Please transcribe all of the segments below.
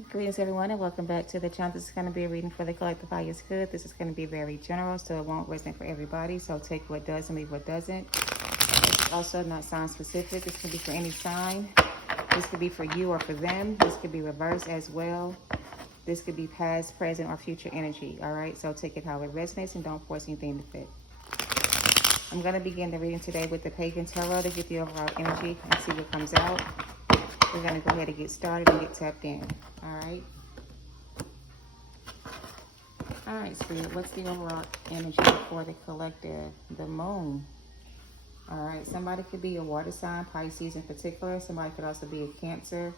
Greetings, everyone, and welcome back to the channel. This is going to be a reading for the collective highest good. This is going to be very general, so it won't resonate for everybody. So take what does and leave what doesn't. This is also not sign specific. This can be for any sign. This could be for you or for them. This could be reversed as well. This could be past, present, or future energy. All right, so take it how it resonates and don't force anything to fit. I'm going to begin the reading today with the Pagan Tarot to get the overall energy and see what comes out. We're going to go ahead and get started and get tapped in. All right. All right, Spirit, what's the overall energy for the collective? The moon. All right, somebody could be a water sign, Pisces in particular. Somebody could also be a Cancer.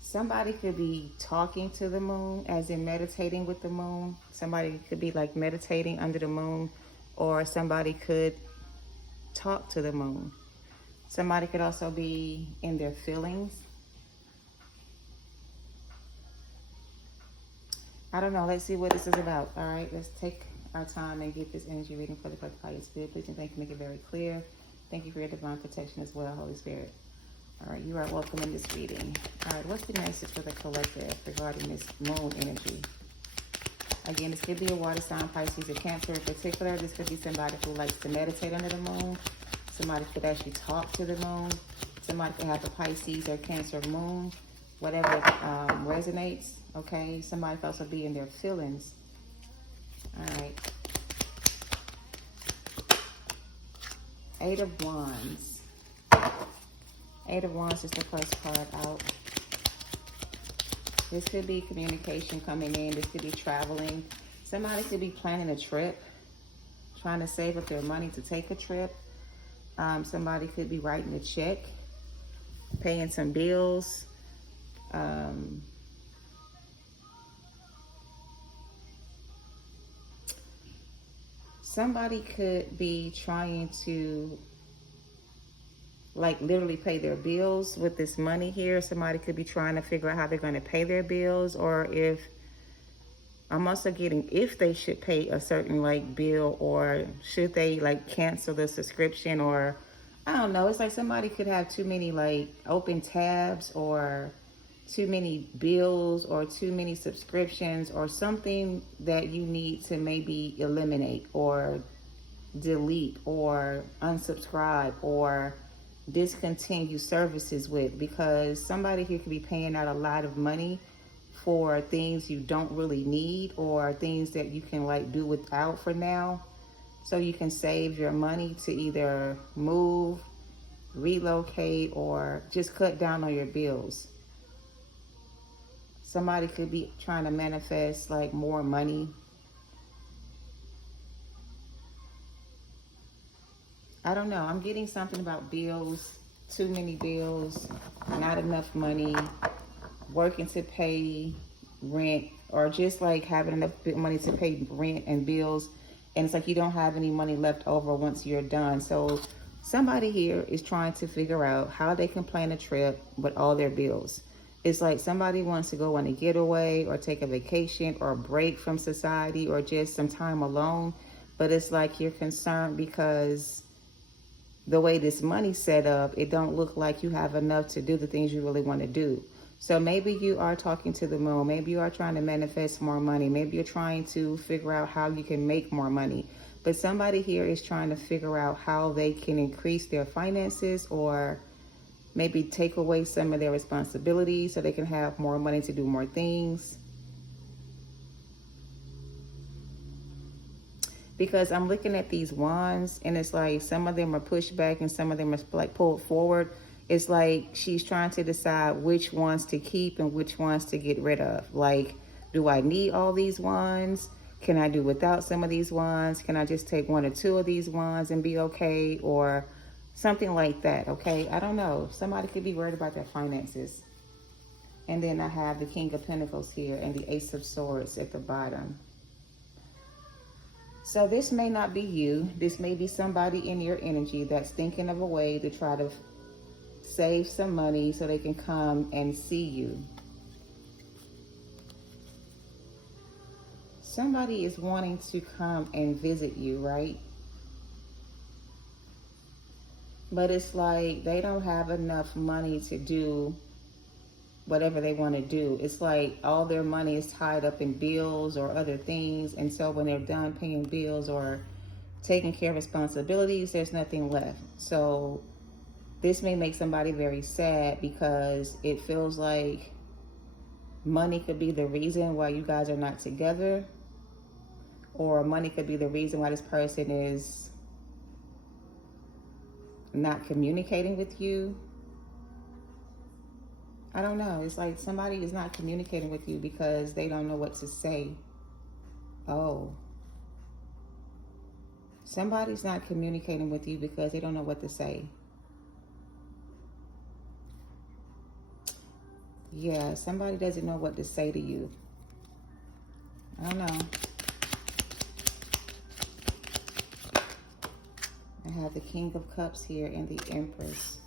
Somebody could be talking to the moon, as in meditating with the moon. Somebody could be like meditating under the moon, or somebody could talk to the moon. Somebody could also be in their feelings. I don't know. Let's see what this is about. All right, let's take our time and get this energy reading for the collective highest good. Please and thank you. Make it very clear. Thank you for your divine protection as well, Holy Spirit. All right, you are welcome in this reading. All right, what's the message for the collective regarding this moon energy? Again, this could be a water sign, Pisces, or Cancer in particular. This could be somebody who likes to meditate under the moon. Somebody could actually talk to the moon. Somebody could have a Pisces or Cancer moon, whatever resonates, okay? Somebody could also be in their feelings. All right. 8 of Wands. 8 of Wands is the first card out. This could be communication coming in. This could be traveling. Somebody could be planning a trip, trying to save up their money to take a trip. Somebody could be writing a check, paying some bills. Somebody could be trying to like literally pay their bills with this money here. Somebody could be trying to figure out how they're going to pay their bills, or if I'm also getting if they should pay a certain like bill, or should they like cancel the subscription, or I don't know. It's like somebody could have too many like open tabs, or too many bills, or too many subscriptions, or something that you need to maybe eliminate or delete or unsubscribe or discontinue services with, because somebody here could be paying out a lot of money for things you don't really need, or things that you can like do without for now, so you can save your money to either move, relocate, or just cut down on your bills. Somebody could be trying to manifest like more money. I don't know. I'm getting something about bills, too many bills, not enough money, working to pay rent, or just like having enough money to pay rent and bills. And it's like you don't have any money left over once you're done. So somebody here is trying to figure out how they can plan a trip with all their bills. It's like somebody wants to go on a getaway, or take a vacation, or a break from society, or just some time alone. But it's like you're concerned because the way this money's set up, it don't look like you have enough to do the things you really want to do. So maybe you are talking to the moon. Maybe you are trying to manifest more money. Maybe you're trying to figure out how you can make more money. But somebody here is trying to figure out how they can increase their finances, or maybe take away some of their responsibilities so they can have more money to do more things. Because I'm looking at these wands, and it's like some of them are pushed back and some of them are like pulled forward. It's like she's trying to decide which ones to keep and which ones to get rid of. Like, do I need all these wands? Can I do without some of these wands? Can I just take 1 or 2 of these wands and be okay? Or something like that, okay? I don't know. Somebody could be worried about their finances. And then I have the King of Pentacles here and the Ace of Swords at the bottom. So this may not be you. This may be somebody in your energy that's thinking of a way to try to save some money so they can come and see you. Somebody is wanting to come and visit you, right? But it's like they don't have enough money to do whatever they want to do. It's like all their money is tied up in bills or other things. And so when they're done paying bills or taking care of responsibilities, there's nothing left. So this may make somebody very sad because it feels like money could be the reason why you guys are not together, or money could be the reason why this person is not communicating with you. I don't know. It's like somebody is not communicating with you because they don't know what to say. Oh. Somebody's not communicating with you because they don't know what to say. Yeah, somebody doesn't know what to say to you. I don't know. I have the King of Cups here and the Empress.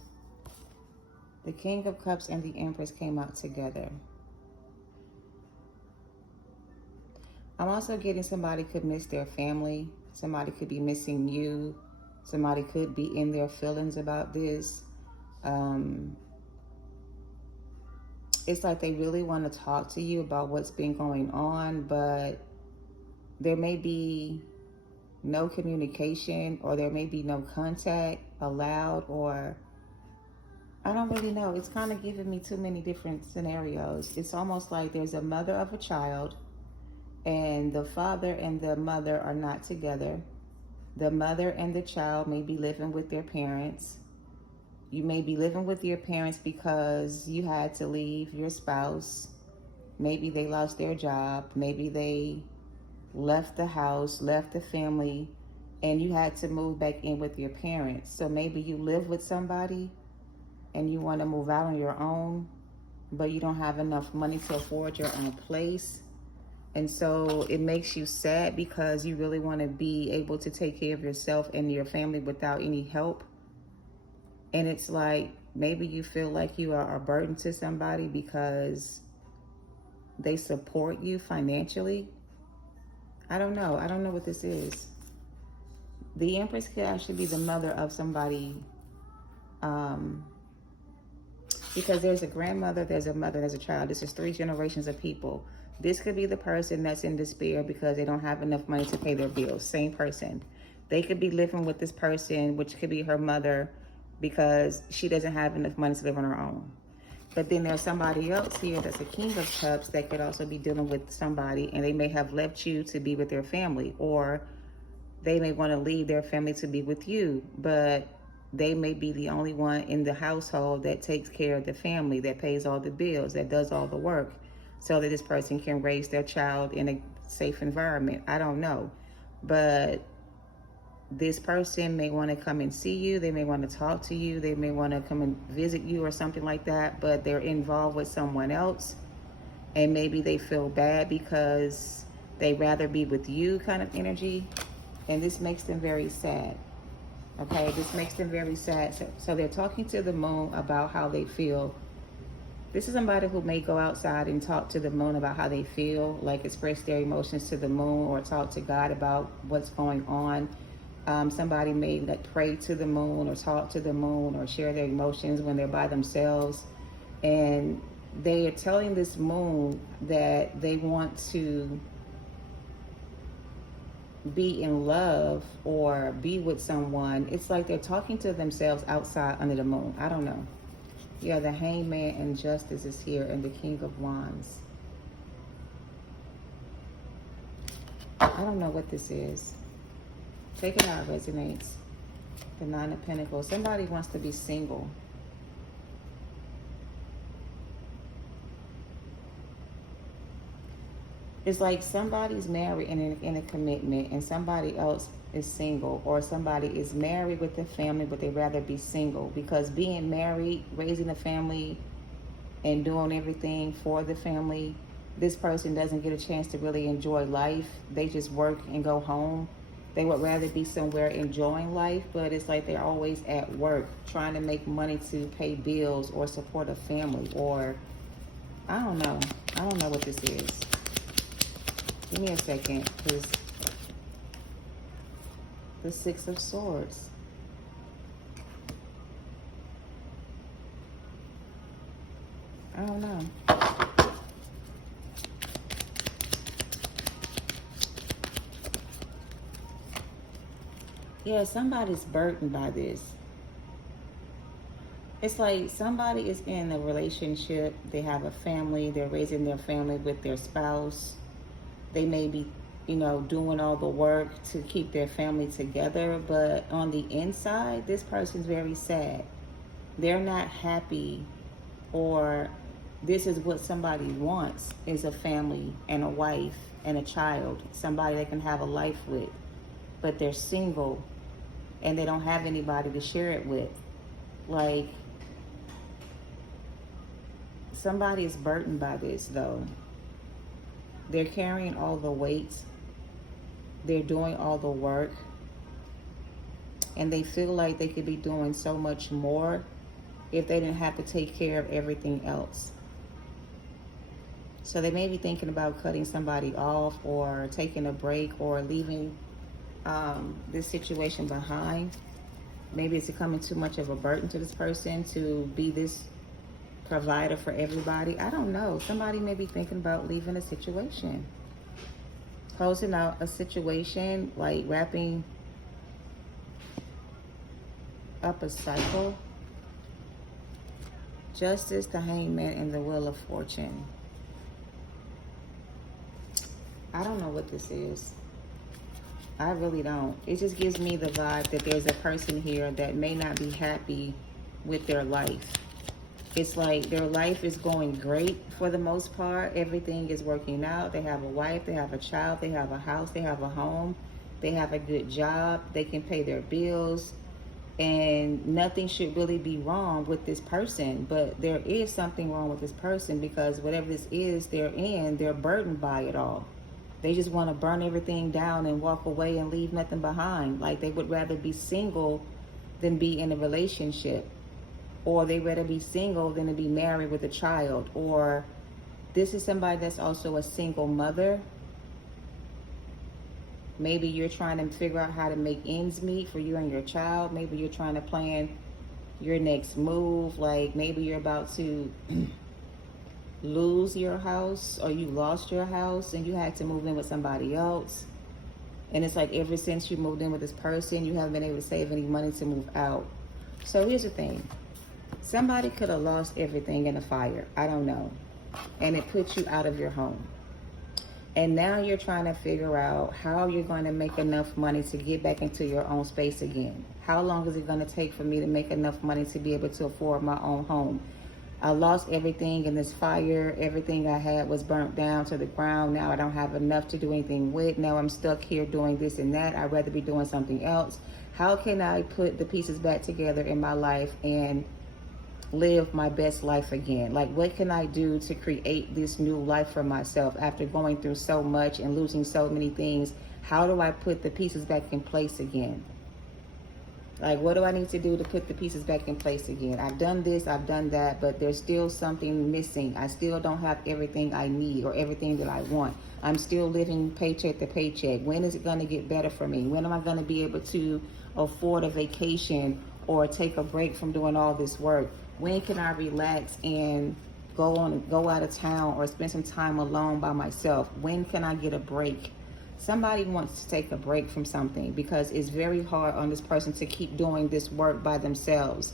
The King of Cups and the Empress came out together. I'm also getting somebody could miss their family. Somebody could be missing you. Somebody could be in their feelings about this. It's like they really want to talk to you about what's been going on, but there may be no communication, or there may be no contact allowed, or I don't really know. It's kind of giving me too many different scenarios. It's almost like there's a mother of a child and the father and the mother are not together. The mother and the child may be living with their parents. You may be living with your parents because you had to leave your spouse. Maybe they lost their job. Maybe they left the house, left the family, and you had to move back in with your parents. So maybe you live with somebody and you want to move out on your own, but you don't have enough money to afford your own place. And so it makes you sad because you really want to be able to take care of yourself and your family without any help. And it's like maybe you feel like you are a burden to somebody because they support you financially. I don't know. I don't know what this is. The Empress could actually be the mother of somebody, because there's a grandmother, there's a mother, there's a child. This is 3 generations of people. This could be the person that's in despair because they don't have enough money to pay their bills. Same person. They could be living with this person, which could be her mother, because she doesn't have enough money to live on her own. But then there's somebody else here that's a King of Cups that could also be dealing with somebody, and they may have left you to be with their family, or they may want to leave their family to be with you, but they may be the only one in the household that takes care of the family, that pays all the bills, that does all the work, so that this person can raise their child in a safe environment. I don't know. But this person may want to come and see you. They may want to talk to you. They may want to come and visit you or something like that, but they're involved with someone else. And maybe they feel bad because they rather be with you, kind of energy. And this makes them very sad. Okay, this makes them very sad. So they're talking to the moon about how they feel. This is somebody who may go outside and talk to the moon about how they feel, like express their emotions to the moon, or talk to God about what's going on. Somebody may like pray to the moon or talk to the moon or share their emotions when they're by themselves. And they are telling this moon that they want to be in love or be with someone. It's like they're talking to themselves outside under the moon. I don't know. Yeah, the Hangman and Justice is here, and the King of Wands. I don't know what this is. Take it out, resonates. The Nine of Pentacles. Somebody wants to be single. It's like somebody's married and in a commitment, and somebody else is single, or somebody is married with a family, but they'd rather be single, because being married, raising a family, and doing everything for the family, this person doesn't get a chance to really enjoy life. They just work and go home. They would rather be somewhere enjoying life, but it's like they're always at work trying to make money to pay bills or support a family, or I don't know. I don't know what this is. Give me a second, because the Six of Swords. I don't know. Yeah, somebody's burdened by this. It's like somebody is in a relationship, they have a family, they're raising their family with their spouse. They may be, doing all the work to keep their family together, but on the inside, this person's very sad. They're not happy, or this is what somebody wants, is a family and a wife and a child, somebody they can have a life with, but they're single and they don't have anybody to share it with. Like, somebody is burdened by this though. They're carrying all the weight, they're doing all the work, and they feel like they could be doing so much more if they didn't have to take care of everything else. So they may be thinking about cutting somebody off or taking a break or leaving this situation behind. Maybe it's becoming too much of a burden to this person to be this provider for everybody. I don't know. Somebody may be thinking about leaving a situation, closing out a situation, like wrapping up a cycle. Justice, the Hangman, and the Wheel of Fortune. I don't know what this is. I really don't. It just gives me the vibe that there's a person here that may not be happy with their life. It's like their life is going great for the most part. Everything is working out. They have a wife, they have a child, they have a house, they have a home, they have a good job, they can pay their bills, and nothing should really be wrong with this person. But there is something wrong with this person, because whatever this is they're in, they're burdened by it all. They just want to burn everything down and walk away and leave nothing behind. Like, they would rather be single than be in a relationship. Or they rather be single than to be married with a child. Or this is somebody that's also a single mother. Maybe you're trying to figure out how to make ends meet for you and your child. Maybe you're trying to plan your next move. Like, maybe you're about to lose your house, or you lost your house and you had to move in with somebody else. And it's like ever since you moved in with this person, you haven't been able to save any money to move out. So here's the thing. Somebody could have lost everything in a fire. I don't know. And it put you out of your home. And now you're trying to figure out how you're going to make enough money to get back into your own space again. How long is it going to take for me to make enough money to be able to afford my own home? I lost everything in this fire. Everything I had was burnt down to the ground. Now I don't have enough to do anything with. Now I'm stuck here doing this and that. I'd rather be doing something else. How can I put the pieces back together in my life and live my best life again? Like, what can I do to create this new life for myself after going through so much and losing so many things? How do I put the pieces back in place again? Like, what do I need to do to put the pieces back in place again? I've done this, I've done that, but there's still something missing. I still don't have everything I need or everything that I want. I'm still living paycheck to paycheck. When is it going to get better for me? When am I going to be able to afford a vacation or take a break from doing all this work? When can I relax and go out of town or spend some time alone by myself? When can I get a break? Somebody wants to take a break from something, because it's very hard on this person to keep doing this work by themselves.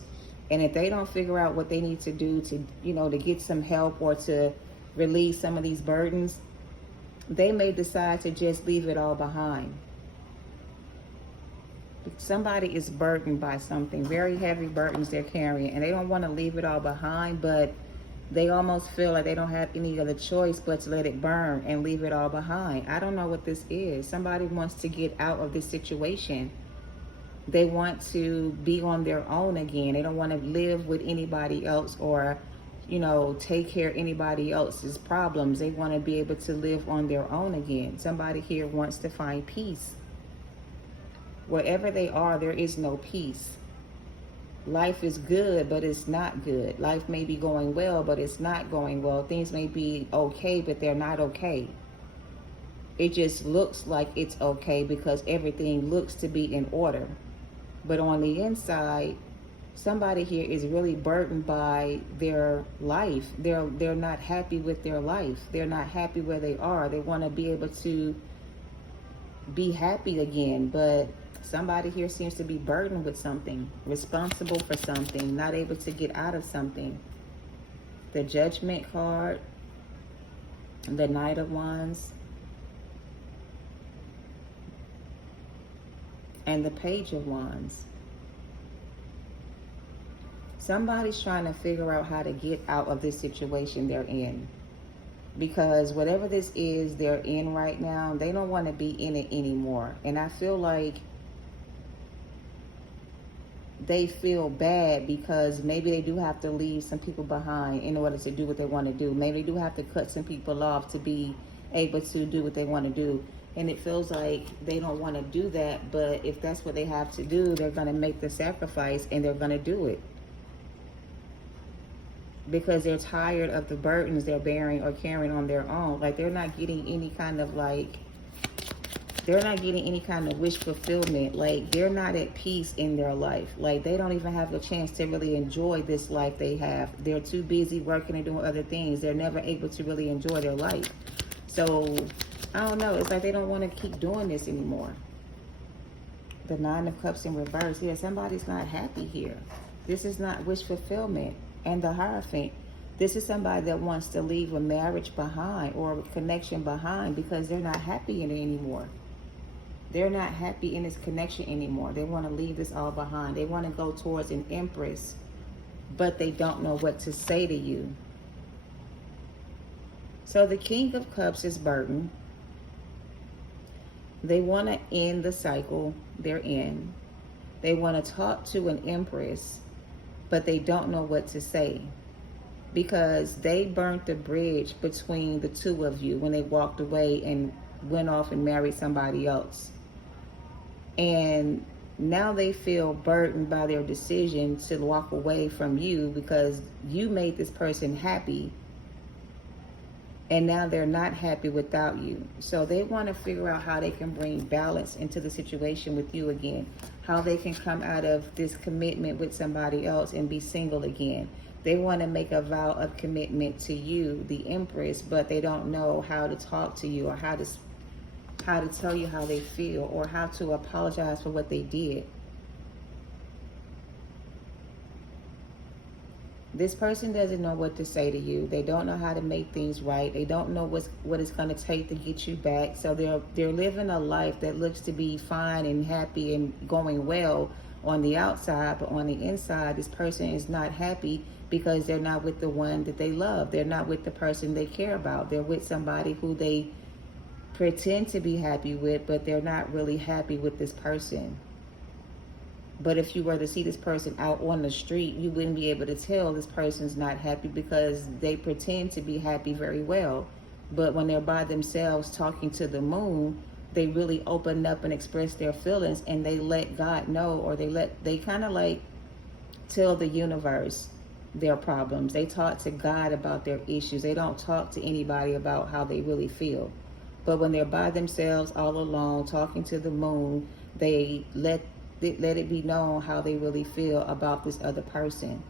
And if they don't figure out what they need to do to, to get some help or to release some of these burdens, they may decide to just leave it all behind. Somebody is burdened by something, very heavy burdens they're carrying, and they don't want to leave it all behind, but they almost feel like they don't have any other choice but to let it burn and leave it all behind. I don't know what this is. Somebody wants to get out of this situation. They want to be on their own again. They don't want to live with anybody else or, take care of anybody else's problems. They want to be able to live on their own again. Somebody here wants to find peace. Wherever they are, there is no peace. Life is good, but it's not good. Life may be going well, but it's not going well. Things may be okay, but they're not okay. It just looks like it's okay because everything looks to be in order. But on the inside, somebody here is really burdened by their life. They're not happy with their life. They're not happy where they are. They want to be able to be happy again, but somebody here seems to be burdened with something, responsible for something, not able to get out of something. The Judgment card, the Knight of Wands, and the Page of Wands. Somebody's trying to figure out how to get out of this situation they're in. Because whatever this is they're in right now, they don't want to be in it anymore. And I feel like they feel bad because maybe they do have to leave some people behind in order to do what they want to do. Maybe they do have to cut some people off to be able to do what they want to do. And it feels like they don't want to do that, but if that's what they have to do, they're going to make the sacrifice and they're going to do it. Because they're tired of the burdens they're bearing or carrying on their own. Like they're not getting any kind of wish fulfillment. Like they're not at peace in their life. Like they don't even have a chance to really enjoy this life they have. They're too busy working and doing other things. They're never able to really enjoy their life. So I don't know. It's like they don't want to keep doing this anymore. The Nine of Cups in reverse. Yeah, somebody's not happy here. This is not wish fulfillment. And the Hierophant, this is somebody that wants to leave a marriage behind or a connection behind because they're not happy in it anymore. They're not happy in this connection anymore. They want to leave this all behind. They want to go towards an Empress, but they don't know what to say to you. So the King of Cups is burdened. They want to end the cycle they're in. They want to talk to an Empress, but they don't know what to say because they burnt the bridge between the two of you when they walked away and went off and married somebody else. And now they feel burdened by their decision to walk away from you because you made this person happy and now they're not happy without you. So they want to figure out how they can bring balance into the situation with you again, how they can come out of this commitment with somebody else and be single again. They want to make a vow of commitment to you, the Empress, but they don't know how to talk to you or how to tell you how they feel or how to apologize for what they did. This person doesn't know what to say to you. They don't know how to make things right. They don't know what it's going to take to get you back. So they're living a life that looks to be fine and happy and going well on the outside, but on the inside, this person is not happy because they're not with the one that they love. They're not with the person they care about. They're with somebody who they pretend to be happy with, but they're not really happy with this person. But if you were to see this person out on the street, you wouldn't be able to tell this person's not happy because they pretend to be happy very well. But when they're by themselves talking to the moon, they really open up and express their feelings and they let God know, or they kind of like tell the universe their problems. They talk to God about their issues. They don't talk to anybody about how they really feel. But when they're by themselves all alone talking to the moon, they let it be known how they really feel about this other person.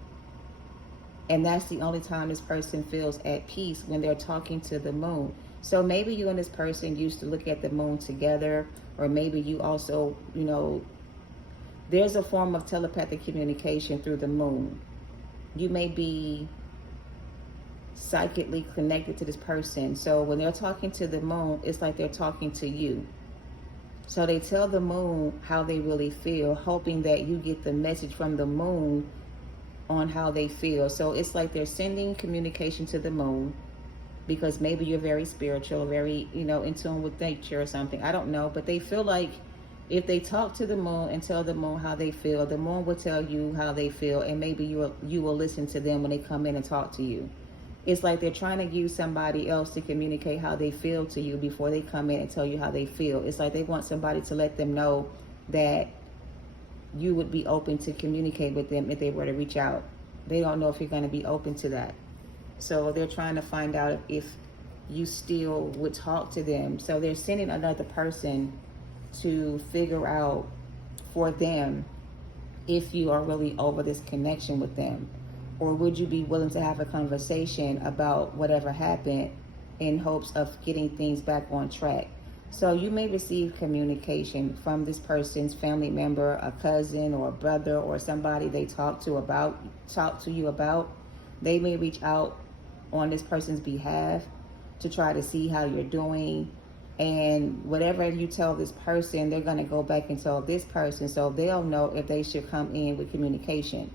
And that's the only time this person feels at peace, when they're talking to the moon. So maybe you and this person used to look at the moon together, or maybe you also, there's a form of telepathic communication through the moon. You may be psychically connected to this person. So when they're talking to the moon, it's like they're talking to you. So they tell the moon how they really feel, hoping that you get the message from the moon on how they feel. So it's like they're sending communication to the moon because maybe you're very spiritual, very, in tune with nature or something. I don't know, but they feel like if they talk to the moon and tell the moon how they feel, the moon will tell you how they feel, and maybe you will listen to them when they come in and talk to you. It's like they're trying to use somebody else to communicate how they feel to you before they come in and tell you how they feel. It's like they want somebody to let them know that you would be open to communicate with them if they were to reach out. They don't know if you're going to be open to that. So they're trying to find out if you still would talk to them. So they're sending another person to figure out for them if you are really over this connection with them? Or would you be willing to have a conversation about whatever happened in hopes of getting things back on track? So you may receive communication from this person's family member, a cousin or a brother, or somebody they talk to you about. They may reach out on this person's behalf to try to see how you're doing. And whatever you tell this person, they're going to go back and tell this person, so they'll know if they should come in with communication.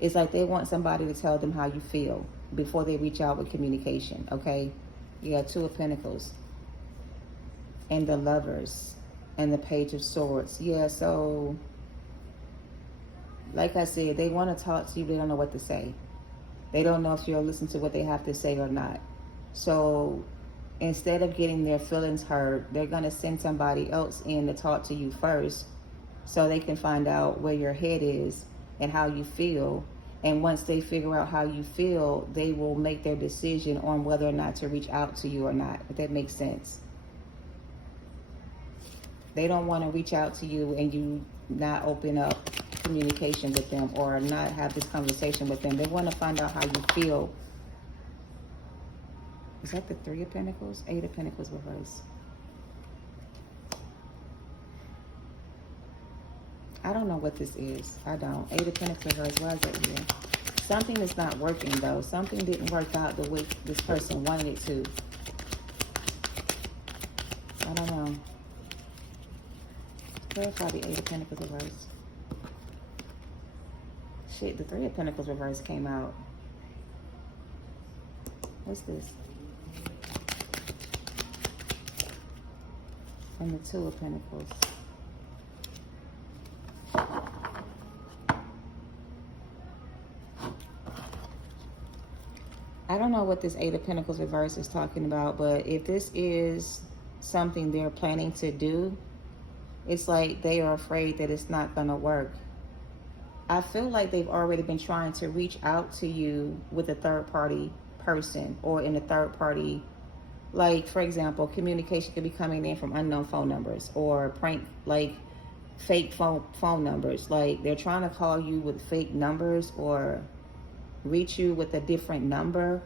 It's like they want somebody to tell them how you feel before they reach out with communication, okay? You got Two of Pentacles and the Lovers and the Page of Swords. Yeah, so like I said, they want to talk to you. They don't know what to say. They don't know if you'll listen to what they have to say or not. So instead of getting their feelings hurt, they're going to send somebody else in to talk to you first so they can find out where your head is and how you feel. And once they figure out how you feel, they will make their decision on whether or not to reach out to you or not, if that makes sense. They don't want to reach out to you and you not open up communication with them or not have this conversation with them. They want to find out how you feel. Is that the Three of Pentacles? Eight of Pentacles reverse. I don't know what this is. I don't. Eight of Pentacles reverse. Why is that here? Something is not working though. Something didn't work out the way this person wanted it to. I don't know. Clarify the Eight of Pentacles reverse. Shit, the Three of Pentacles reverse came out. What's this? And the Two of Pentacles. I don't know what this Eight of Pentacles reverse is talking about, but if this is something they're planning to do, it's like they are afraid that it's not going to work. I feel like they've already been trying to reach out to you with a third party person or in a third party. Like, for example, communication could be coming in from unknown phone numbers or prank, like fake phone numbers. Like they're trying to call you with fake numbers or reach you with a different number,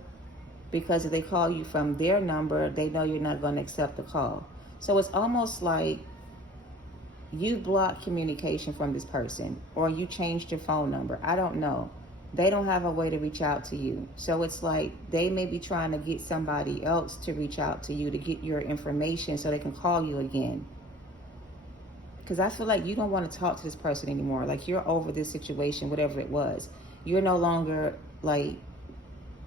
because if they call you from their number, they know you're not going to accept the call. So it's almost like you block communication from this person or you changed your phone number. I don't know. They don't have a way to reach out to you. So it's like they may be trying to get somebody else to reach out to you to get your information so they can call you again. Because I feel like you don't want to talk to this person anymore. Like you're over this situation, whatever it was. You're no longer like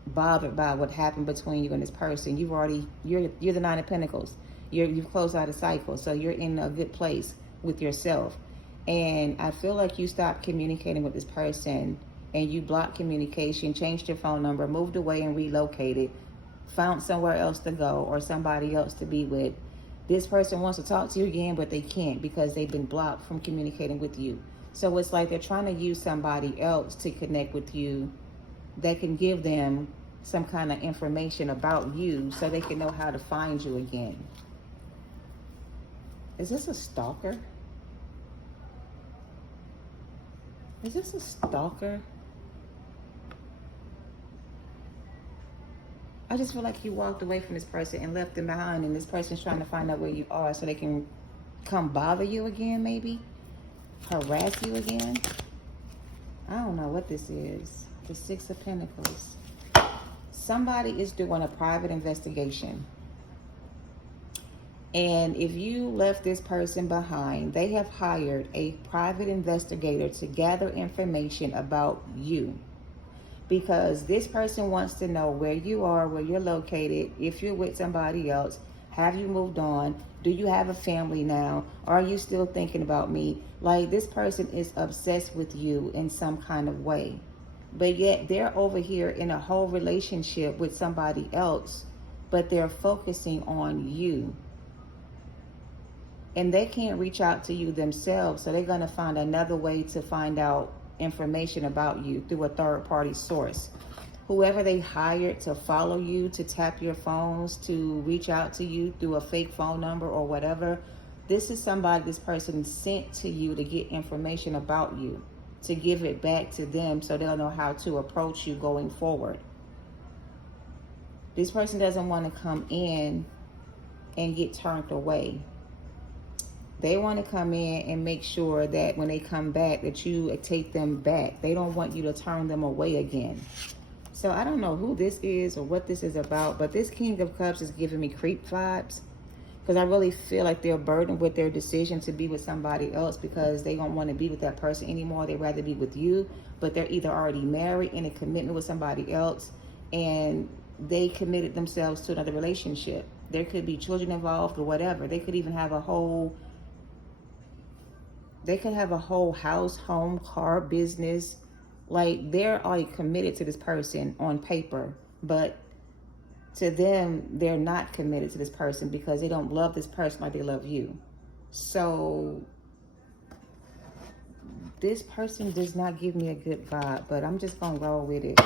bothered by what happened between you and this person. You're the Nine of Pentacles. You've closed out a cycle. So you're in a good place with yourself. And I feel like you stopped communicating with this person and you blocked communication, changed your phone number, moved away and relocated, found somewhere else to go or somebody else to be with. This person wants to talk to you again, but they can't because they've been blocked from communicating with you. So it's like they're trying to use somebody else to connect with you that can give them some kind of information about you so they can know how to find you again. Is this a stalker? Is this a stalker? I just feel like you walked away from this person and left them behind, and this person's trying to find out where you are so they can come bother you again, maybe? Harass you again? I don't know what this is. The Six of Pentacles. Somebody is doing a private investigation. And if you left this person behind, they have hired a private investigator to gather information about you. Because this person wants to know where you are, where you're located, if you're with somebody else, have you moved on, do you have a family now, are you still thinking about me? Like this person is obsessed with you in some kind of way. But yet they're over here in a whole relationship with somebody else, but they're focusing on you. And they can't reach out to you themselves, so they're going to find another way to find out information about you through a third-party source. Whoever they hired to follow you, to tap your phones, to reach out to you through a fake phone number or whatever, this is somebody this person sent to you to get information about you, to give it back to them so they'll know how to approach you going forward. This person doesn't want to come in and get turned away. They want to come in and make sure that when they come back that you take them back. They don't want you to turn them away again. So I don't know who this is or what this is about, but this King of Cups is giving me creep vibes, because I really feel like they're burdened with their decision to be with somebody else because they don't want to be with that person anymore. They'd rather be with you, but they're either already married in a commitment with somebody else and they committed themselves to another relationship. There could be children involved or whatever. They could even have a whole house, home, car, business. Like, they're already committed to this person on paper, but to them, they're not committed to this person because they don't love this person like they love you. So this person does not give me a good vibe, but I'm just gonna roll with it.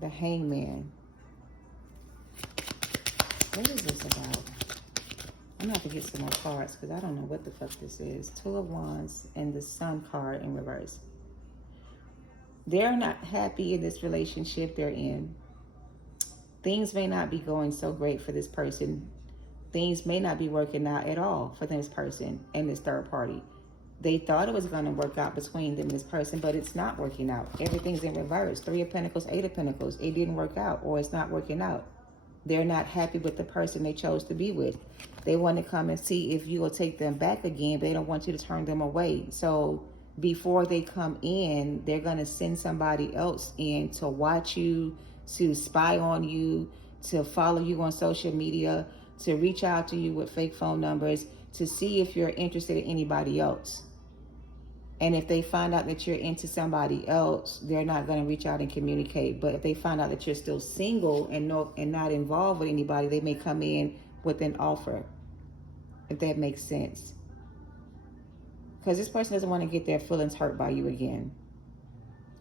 The Hangman. What is this about? I'm gonna have to get some more cards because I don't know what the fuck this is. Two of Wands and the Sun card in reverse. They're not happy in this relationship they're in. Things may not be going so great for this person. Things may not be working out at all for this person and this third party. They thought it was going to work out between them and this person, but it's not working out. Everything's in reverse. 3 of Pentacles, 8 of Pentacles. It didn't work out, or it's not working out. They're not happy with the person they chose to be with. They want to come and see if you will take them back again, but they don't want you to turn them away. So before they come in, they're going to send somebody else in to watch you, to spy on you, to follow you on social media, to reach out to you with fake phone numbers, to see if you're interested in anybody else. And if they find out that you're into somebody else, they're not going to reach out and communicate. But if they find out that you're still single and not involved with anybody, they may come in with an offer, if that makes sense. Because this person doesn't want to get their feelings hurt by you again.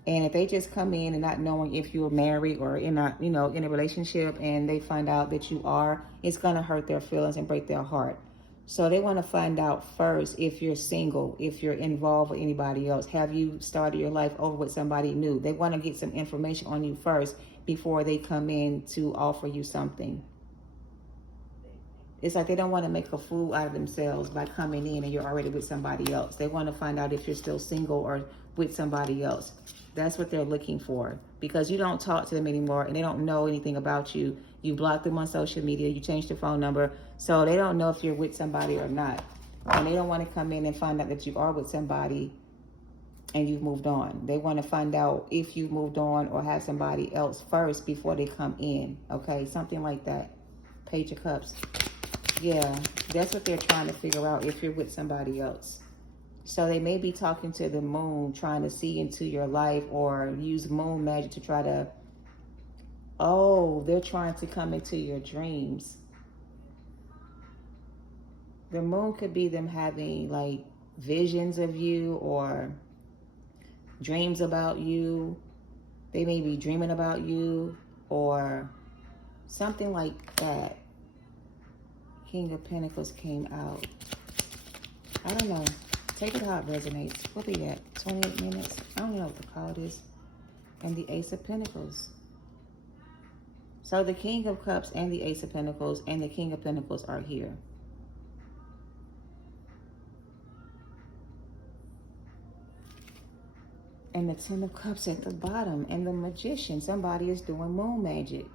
And if they just come in and not knowing if you're married or in a relationship, and they find out that you are, it's going to hurt their feelings and break their heart. So they want to find out first if you're single, if you're involved with anybody else. Have you started your life over with somebody new? They want to get some information on you first before they come in to offer you something. It's like they don't want to make a fool out of themselves by coming in and you're already with somebody else. They want to find out if you're still single or with somebody else. That's what they're looking for, because you don't talk to them anymore and they don't know anything about you. You block them on social media. You changed your phone number. So they don't know if you're with somebody or not. And they don't want to come in and find out that you are with somebody and you've moved on. They want to find out if you've moved on or have somebody else first before they come in. Okay, something like that. Page of Cups. Yeah, that's what they're trying to figure out, if you're with somebody else. So they may be talking to the moon, trying to see into your life, or use moon magic to try to, they're trying to come into your dreams. The moon could be them having like visions of you or dreams about you. They may be dreaming about you or something like that. King of Pentacles came out. I don't know. Take it how it resonates. What be that? 28 minutes? I don't know what the card is. And the Ace of Pentacles. So the King of Cups and the Ace of Pentacles and the King of Pentacles are here. And the Ten of Cups at the bottom. And the Magician. Somebody is doing moon magic.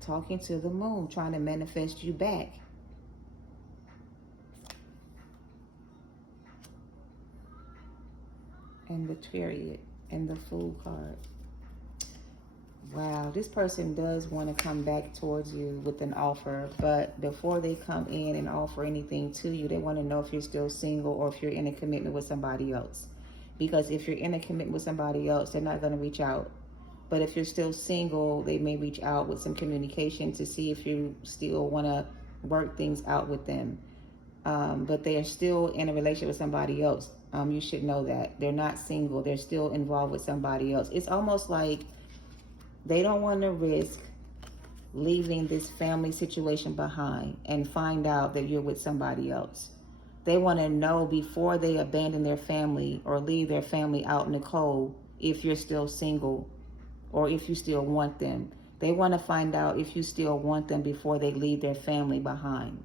Talking to the moon, trying to manifest you back. And the Chariot and the Fool card. Wow, this person does want to come back towards you with an offer, but before they come in and offer anything to you, they want to know if you're still single or if you're in a commitment with somebody else. Because if you're in a commitment with somebody else, they're not going to reach out. But if you're still single, they may reach out with some communication to see if you still want to work things out with them. But they are still in a relationship with somebody else. You should know that. They're not single. They're still involved with somebody else. It's almost like they don't want to risk leaving this family situation behind and find out that you're with somebody else. They want to know before they abandon their family or leave their family out in the cold if you're still single or if you still want them. They want to find out if you still want them before they leave their family behind.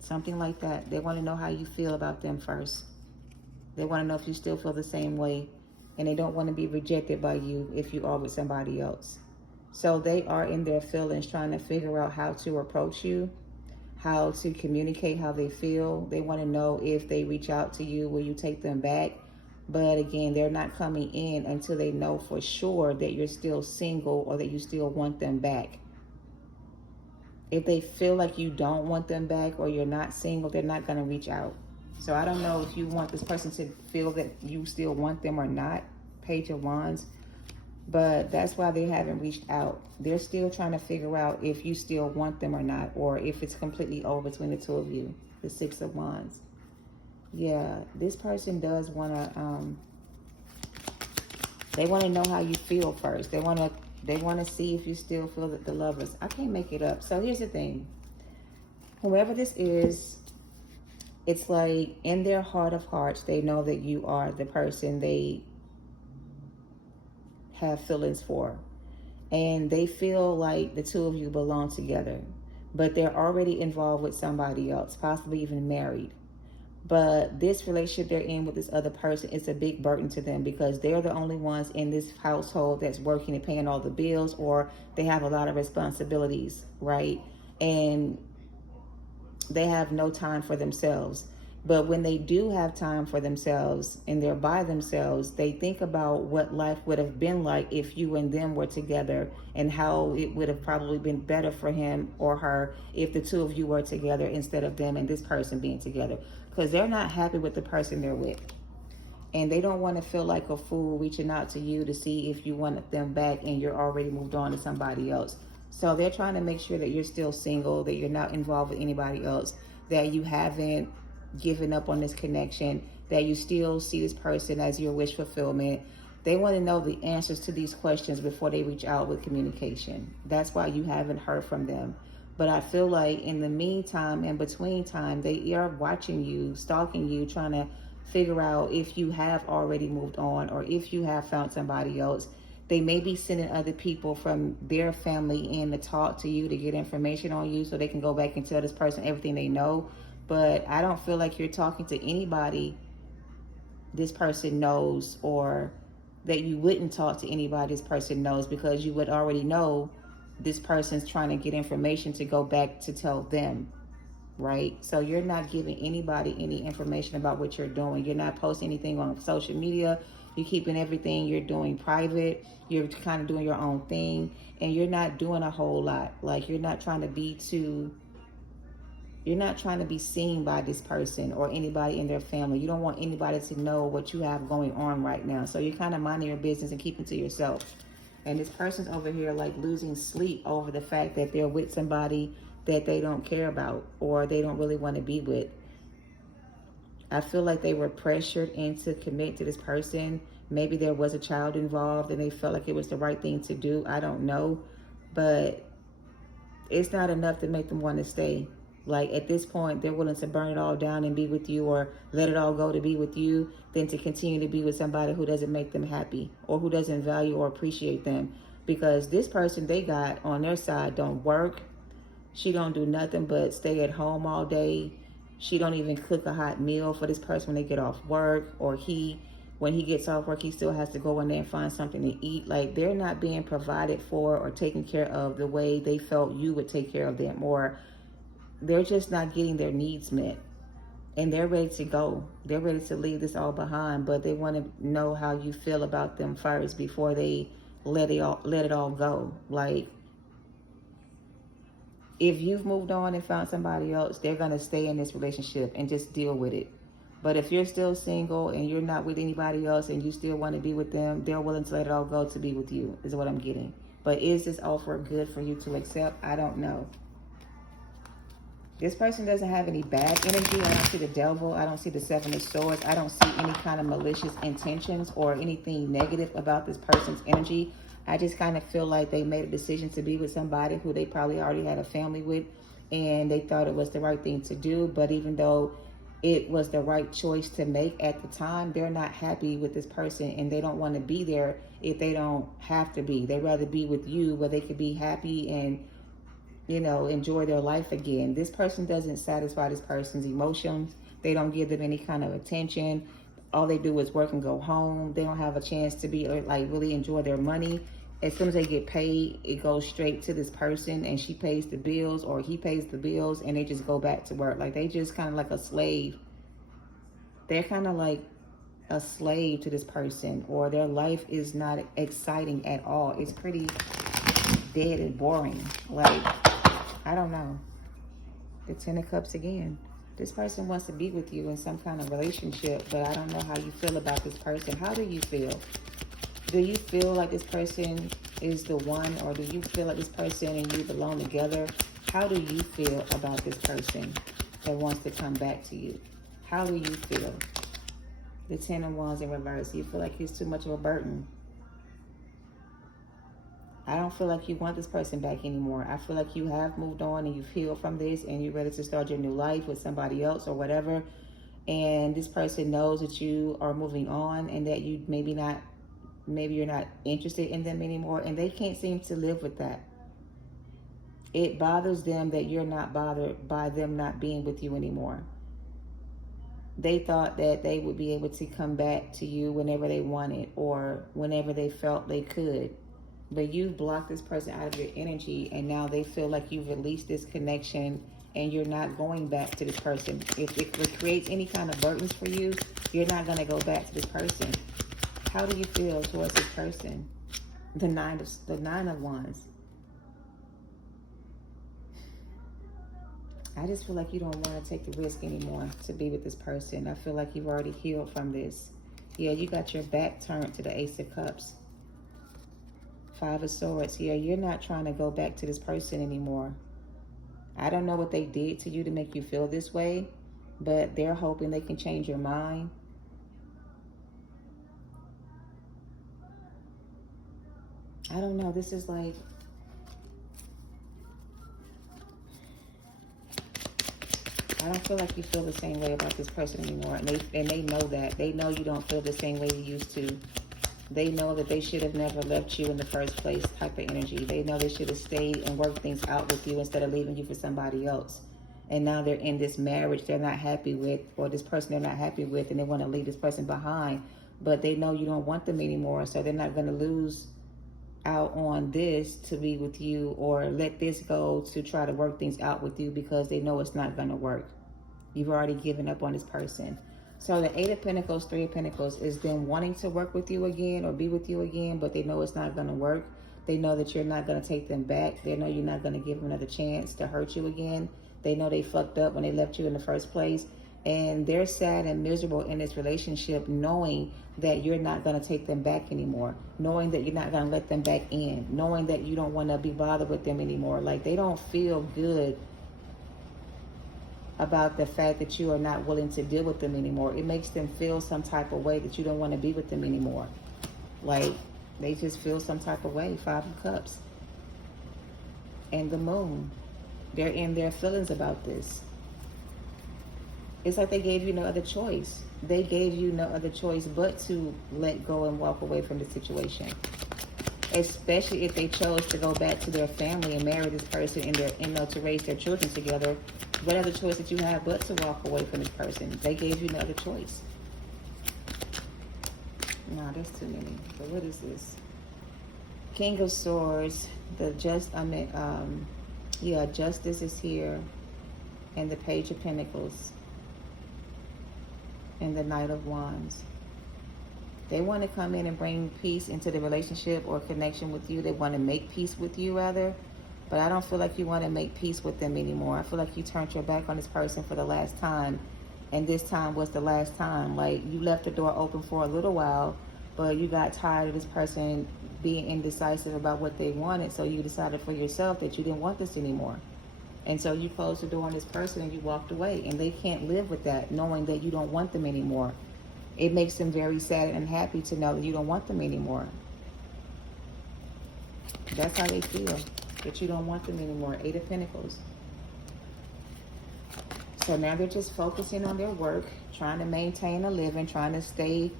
Something like that. They want to know how you feel about them first. They want to know if you still feel the same way. And they don't want to be rejected by you if you are with somebody else. So they are in their feelings trying to figure out how to approach you, how to communicate how they feel. They want to know if they reach out to you, will you take them back? But again, they're not coming in until they know for sure that you're still single or that you still want them back. If they feel like you don't want them back or you're not single, they're not going to reach out. So I don't know if you want this person to feel that you still want them or not, Page of Wands. But that's why they haven't reached out. They're still trying to figure out if you still want them or not, or if it's completely over between the two of you. The Six of Wands. Yeah, this person does want to, they want to know how you feel first. They want to see if you still feel that the lovers. I can't make it up. So here's the thing. Whoever this is, it's like in their heart of hearts, they know that you are the person they have feelings for. And they feel like the two of you belong together. But they're already involved with somebody else, possibly even married. But this relationship they're in with this other person is a big burden to them because they're the only ones in this household that's working and paying all the bills, or they have a lot of responsibilities, right? And they have no time for themselves. But when they do have time for themselves and they're by themselves, they think about what life would have been like if you and them were together and how it would have probably been better for him or her if the two of you were together instead of them and this person being together. Because they're not happy with the person they're with. And they don't want to feel like a fool reaching out to you to see if you want them back and you're already moved on to somebody else. So they're trying to make sure that you're still single, that you're not involved with anybody else, that you haven't given up on this connection, that you still see this person as your wish fulfillment. They want to know the answers to these questions before they reach out with communication. That's why you haven't heard from them. But I feel like in the meantime, in between time, they are watching you, stalking you, trying to figure out if you have already moved on or if you have found somebody else. They may be sending other people from their family in to talk to you to get information on you so they can go back and tell this person everything they know. But I don't feel like you're talking to anybody this person knows, or that you wouldn't talk to anybody this person knows, because you would already know this person's trying to get information to go back to tell them, right? So you're not giving anybody any information about what you're doing. You're not posting anything on social media. You're keeping everything you're doing private. You're kind of doing your own thing, and you're not doing a whole lot. Like you're not trying to be seen by this person or anybody in their family. You don't want anybody to know what you have going on right now. So you're kind of minding your business and keeping to yourself. And this person's over here like losing sleep over the fact that they're with somebody that they don't care about or they don't really want to be with. I feel like they were pressured into commit to this person. Maybe there was a child involved and they felt like it was the right thing to do. I don't know. But it's not enough to make them want to stay. Like at this point, they're willing to burn it all down and be with you, or let it all go to be with you, than to continue to be with somebody who doesn't make them happy or who doesn't value or appreciate them. Because this person they got on their side don't work. She don't do nothing but stay at home all day. She don't even cook a hot meal for this person when they get off work, or when he gets off work, he still has to go in there and find something to eat. Like they're not being provided for or taken care of the way they felt you would take care of them, or they're just not getting their needs met. And they're ready to go. They're ready to leave this all behind, but they want to know how you feel about them first before they let it all go. Like, if you've moved on and found somebody else, they're going to stay in this relationship and just deal with it. But if you're still single and you're not with anybody else and you still want to be with them, they're willing to let it all go to be with you, is what I'm getting. But is this offer good for you to accept? I don't know. This person doesn't have any bad energy. I don't see the devil. I don't see the Seven of Swords. I don't see any kind of malicious intentions or anything negative about this person's energy. I just kind of feel like they made a decision to be with somebody who they probably already had a family with. and they thought it was the right thing to do. But even though it was the right choice to make at the time, they're not happy with this person, and they don't want to be there if they don't have to be. They'd rather be with you where they could be happy and, you know, enjoy their life again. This person doesn't satisfy this person's emotions. They don't give them any kind of attention. All they do is work and go home. They don't have a chance to be like really enjoy their money. As soon as they get paid, it goes straight to this person, and she pays the bills or he pays the bills, and they just go back to work. Like, they just kind of like a slave. They're kind of like a slave to this person, or their life is not exciting at all. It's pretty dead and boring. Like, I don't know. The Ten of Cups again. This person wants to be with you in some kind of relationship, but I don't know how you feel about this person. How do you feel? Do you feel like this person is the one, or do you feel like this person and you belong together? How do you feel about this person that wants to come back to you? How do you feel? The Ten of Wands in reverse. You feel like he's too much of a burden. I don't feel like you want this person back anymore. I feel like you have moved on and you've healed from this, and you're ready to start your new life with somebody else or whatever. And this person knows that you are moving on, and that you maybe you're not interested in them anymore, and they can't seem to live with that. It bothers them that you're not bothered by them not being with you anymore. They thought that they would be able to come back to you whenever they wanted or whenever they felt they could. But you've blocked this person out of your energy, and now they feel like you've released this connection and you're not going back to this person. If it creates any kind of burdens for you, you're not going to go back to this person. How do you feel towards this person? The Nine of Wands. I just feel like you don't want to take the risk anymore to be with this person. I feel like you've already healed from this. Yeah, you got your back turned to the Ace of Cups. Five of Swords. Yeah, you're not trying to go back to this person anymore. I don't know what they did to you to make you feel this way, but they're hoping they can change your mind. I don't know. This is like, I don't feel like you feel the same way about this person anymore. And they know that. They know you don't feel the same way you used to. They know that they should have never left you in the first place type of energy. They know they should have stayed and worked things out with you instead of leaving you for somebody else. And now they're in this marriage they're not happy with, or this person they're not happy with, and they want to leave this person behind. But they know you don't want them anymore, so they're not going to lose out on this to be with you, or let this go to try to work things out with you, because they know it's not going to work. You've already given up on this person. So the Eight of Pentacles, Three of Pentacles is them wanting to work with you again or be with you again, but they know it's not going to work. They know that you're not going to take them back. They know you're not going to give them another chance to hurt you again. They know they fucked up when they left you in the first place. And they're sad and miserable in this relationship, knowing that you're not going to take them back anymore, knowing that you're not going to let them back in, knowing that you don't want to be bothered with them anymore. Like, they don't feel good about the fact that you are not willing to deal with them anymore. It makes them feel some type of way that you don't want to be with them anymore. Like, they just feel some type of way. Five of Cups. And the Moon. They're in their feelings about this. It's like they gave you no other choice. They gave you no other choice but to let go and walk away from the situation. Especially if they chose to go back to their family and marry this person and to raise their children together. What other choice did you have but to walk away from this person? They gave you no other choice. No, that's too many. But what is this? King of Swords. Justice is here. And the Page of Pentacles. And the Knight of Wands. They want to come in and bring peace into the relationship or connection with you. They want to make peace with you, rather. But I don't feel like you want to make peace with them anymore. I feel like you turned your back on this person for the last time. And this time was the last time. Like, you left the door open for a little while, but you got tired of this person being indecisive about what they wanted. So you decided for yourself that you didn't want this anymore. And so you closed the door on this person and you walked away. And they can't live with that, knowing that you don't want them anymore. It makes them very sad and unhappy to know that you don't want them anymore. That's how they feel, that you don't want them anymore. Eight of Pentacles. So now they're just focusing on their work, trying to maintain a living, trying to stay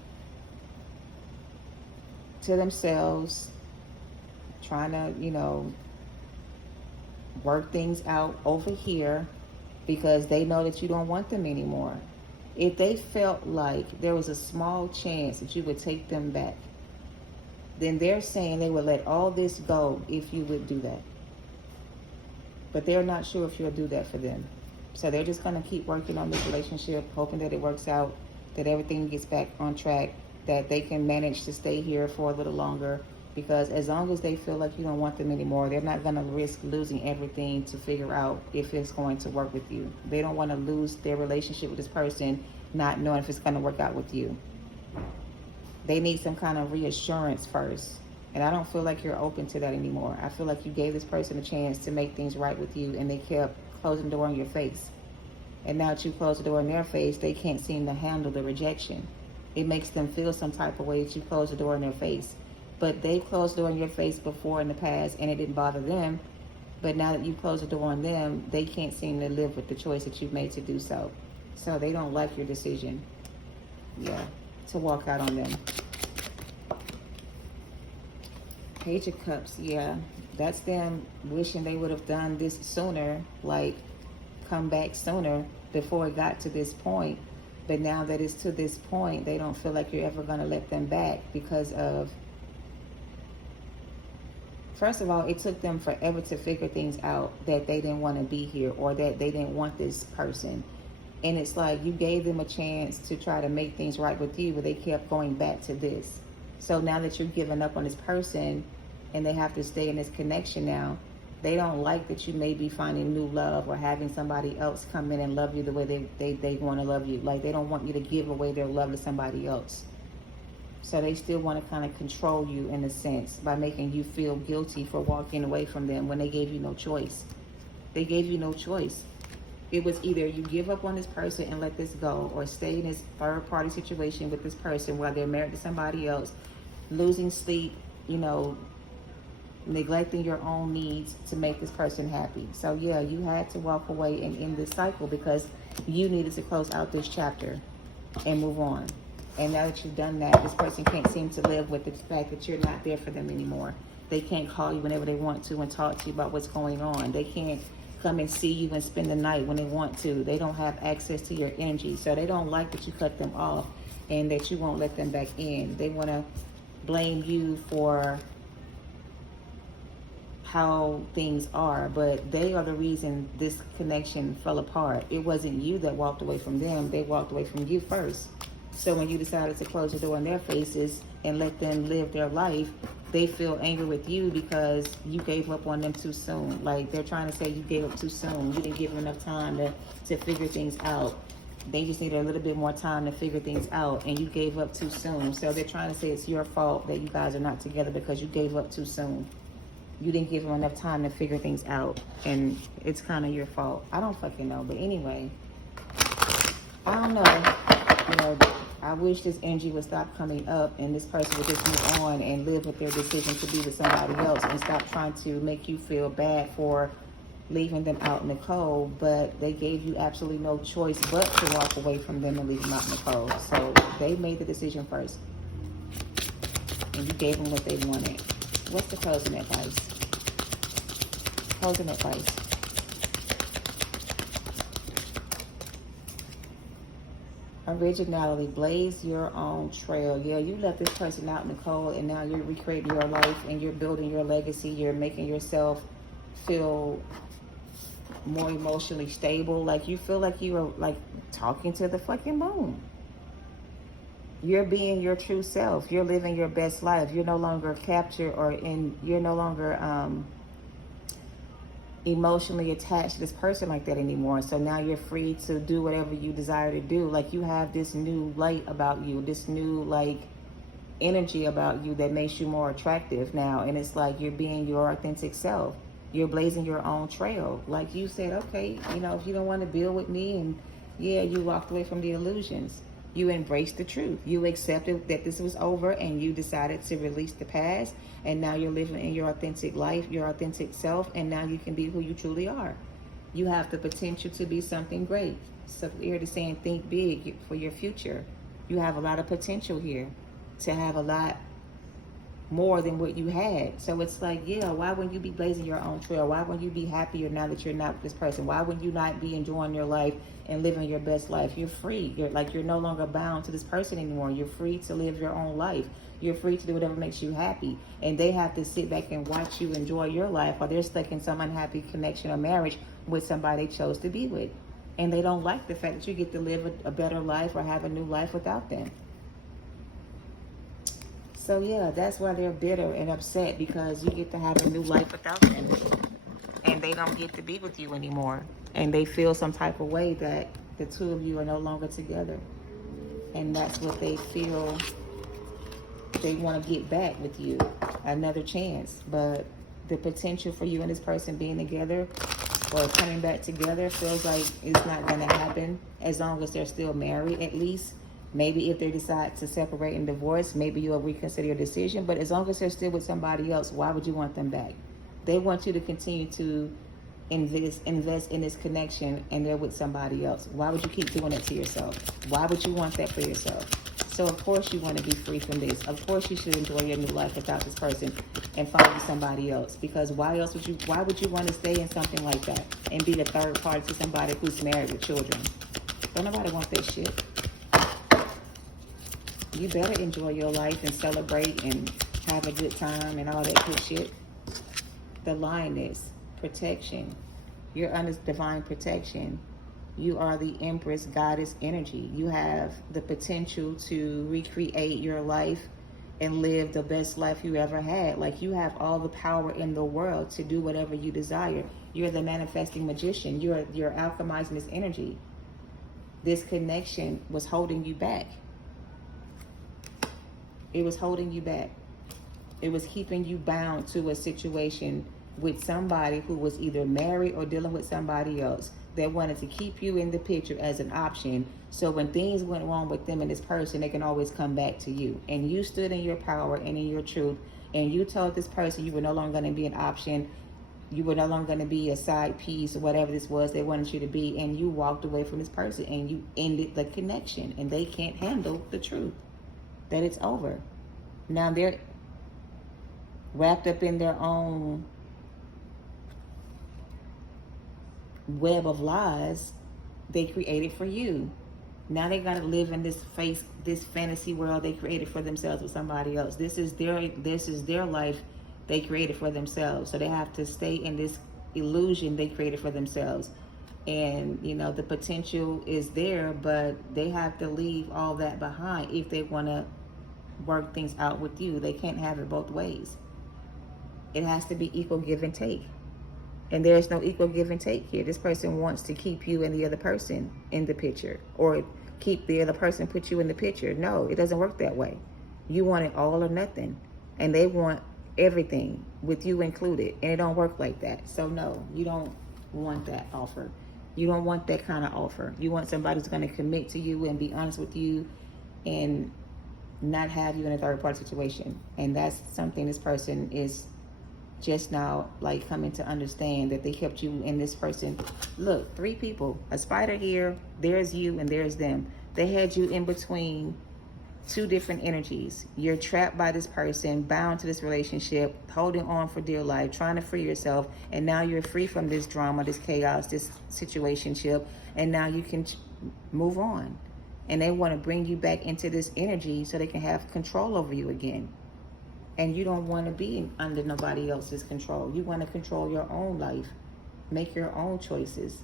to themselves, trying to, work things out over here because they know that you don't want them anymore. If they felt like there was a small chance that you would take them back, then they're saying they would let all this go if you would do that. But they're not sure if you'll do that for them. So they're just going to keep working on this relationship, hoping that it works out, that everything gets back on track, that they can manage to stay here for a little longer. Because as long as they feel like you don't want them anymore, they're not going to risk losing everything to figure out if it's going to work with you. They don't want to lose their relationship with this person not knowing if it's going to work out with you. They need some kind of reassurance first. And I don't feel like you're open to that anymore. I feel like you gave this person a chance to make things right with you, and they kept closing the door in your face. And now that you close the door in their face, they can't seem to handle the rejection. It makes them feel some type of way that you close the door in their face. But they closed the door in your face before in the past, and it didn't bother them. But now that you close the door on them, they can't seem to live with the choice that you've made to do so. So they don't like your decision, to walk out on them. Page of Cups, that's them wishing they would have done this sooner, like come back sooner before it got to this point. But now that it's to this point, they don't feel like you're ever going to let them back because of, first of all, it took them forever to figure things out that they didn't want to be here or that they didn't want this person. And it's like you gave them a chance to try to make things right with you, but they kept going back to this. So now that you're giving up on this person and they have to stay in this connection now, they don't like that you may be finding new love or having somebody else come in and love you the way they want to love you. Like they don't want you to give away their love to somebody else. So they still want to kind of control you in a sense by making you feel guilty for walking away from them when they gave you no choice. They gave you no choice. It was either you give up on this person and let this go, or stay in this third party situation with this person while they're married to somebody else, losing sleep, neglecting your own needs to make this person happy. So you had to walk away and end this cycle because you needed to close out this chapter and move on. And now that you've done that, this person can't seem to live with the fact that you're not there for them anymore. They can't call you whenever they want to and talk to you about what's going on. They can't come and see you and spend the night when they want to. They don't have access to your energy. So they don't like that you cut them off and that you won't let them back in. They want to blame you for how things are, but they are the reason this connection fell apart. It wasn't you that walked away from them. They walked away from you first. So when you decided to close the door in their faces and let them live their life, they feel angry with you because you gave up on them too soon. Like they're trying to say you gave up too soon. You didn't give them enough time to figure things out. They just needed a little bit more time to figure things out, and you gave up too soon. So they're trying to say it's your fault that you guys are not together because you gave up too soon. You didn't give them enough time to figure things out, and it's kind of your fault. I don't fucking know, but anyway, I don't know. I wish this energy would stop coming up and this person would just move on and live with their decision to be with somebody else and stop trying to make you feel bad for leaving them out in the cold. But they gave you absolutely no choice but to walk away from them and leave them out in the cold. So they made the decision first, and you gave them what they wanted. What's the closing advice? Closing advice. Originality. Blaze your own trail. Yeah, you left this person out in the cold, and now you're recreating your life and you're building your legacy. You're making yourself feel more emotionally stable. Like you feel like you are like talking to the fucking moon. You're being your true self. You're living your best life. You're no longer captured you're no longer emotionally attached to this person like that anymore. So now you're free to do whatever you desire to do. Like you have this new light about you, this new like energy about you that makes you more attractive now. And it's like you're being your authentic self. You're blazing your own trail. Like you said, okay, if you don't want to build with me, and you walked away from the illusions. You embraced the truth. You accepted that this was over, and you decided to release the past. And now you're living in your authentic life, your authentic self. And now you can be who you truly are. You have the potential to be something great. So here to saying think big for your future. You have a lot of potential here to have a lot more than what you had. So it's like, yeah, why wouldn't you be blazing your own trail? Why wouldn't you be happier now that you're not with this person? Why wouldn't you not be enjoying your life and living your best life? You're free. You're no longer bound to this person anymore. You're free to live your own life. You're free to do whatever makes you happy. And they have to sit back and watch you enjoy your life while they're stuck in some unhappy connection or marriage with somebody they chose to be with. And they don't like the fact that you get to live a better life or have a new life without them. So yeah, that's why they're bitter and upset, because you get to have a new life without them. And they don't get to be with you anymore. And they feel some type of way that the two of you are no longer together. And that's what they feel. They want to get back with you, another chance. But the potential for you and this person being together or coming back together feels like it's not going to happen as long as they're still married, at least. Maybe if they decide to separate and divorce, maybe you'll reconsider your decision. But as long as they're still with somebody else, why would you want them back? They want you to continue to invest in this connection, and they're with somebody else. Why would you keep doing it to yourself? Why would you want that for yourself? So of course you want to be free from this. Of course you should enjoy your new life without this person and find somebody else. Because why would you want to stay in something like that and be the third party to somebody who's married with children? Don't nobody want that shit. You better enjoy your life and celebrate and have a good time and all that good shit. The lioness, protection. You're under divine protection. You are the Empress Goddess energy. You have the potential to recreate your life and live the best life you ever had. Like, you have all the power in the world to do whatever you desire. You're the manifesting magician. You're alchemizing this energy. This connection was holding you back. It was holding you back. It was keeping you bound to a situation with somebody who was either married or dealing with somebody else that wanted to keep you in the picture as an option. So when things went wrong with them and this person, they can always come back to you. And you stood in your power and in your truth. And you told this person you were no longer going to be an option. You were no longer going to be a side piece or whatever this was they wanted you to be. And you walked away from this person and you ended the connection. And they can't handle the truth that it's over. Now they're wrapped up in their own web of lies they created for you. Now they gotta live in this fantasy world they created for themselves with somebody else. This is their life they created for themselves. So they have to stay in this illusion they created for themselves. And you know, the potential is there, but they have to leave all that behind if they want to work things out with you. They can't have it both ways. It has to be equal give and take. And there's no equal give and take here. This person wants to keep you and the other person in the picture, or keep the other person, put you in the picture. No, it doesn't work that way. You want it all or nothing. And they want everything with you included. And it don't work like that. So no, you don't want that offer. You don't want that kind of offer. You want somebody who's going to commit to you and be honest with you and not have you in a third party situation. And that's something this person is just now like coming to understand, that they kept you in this person. Look, 3 people, a spider here, there's you and there's them. They had you in between 2 different energies. You're trapped by this person, bound to this relationship, holding on for dear life, trying to free yourself. And now you're free from this drama, this chaos, this situationship. And now you can move on. And they want to bring you back into this energy so they can have control over you again. And you don't want to be under nobody else's control. You want to control your own life, make your own choices.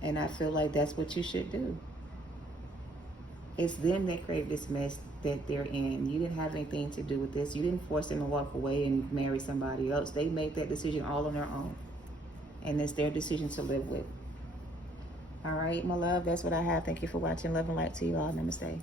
And I feel like that's what you should do. It's them that created this mess that they're in. You didn't have anything to do with this. You didn't force them to walk away and marry somebody else. They made that decision all on their own. And it's their decision to live with. All right, my love, that's what I have. Thank you for watching. Love and light to you all. Namaste.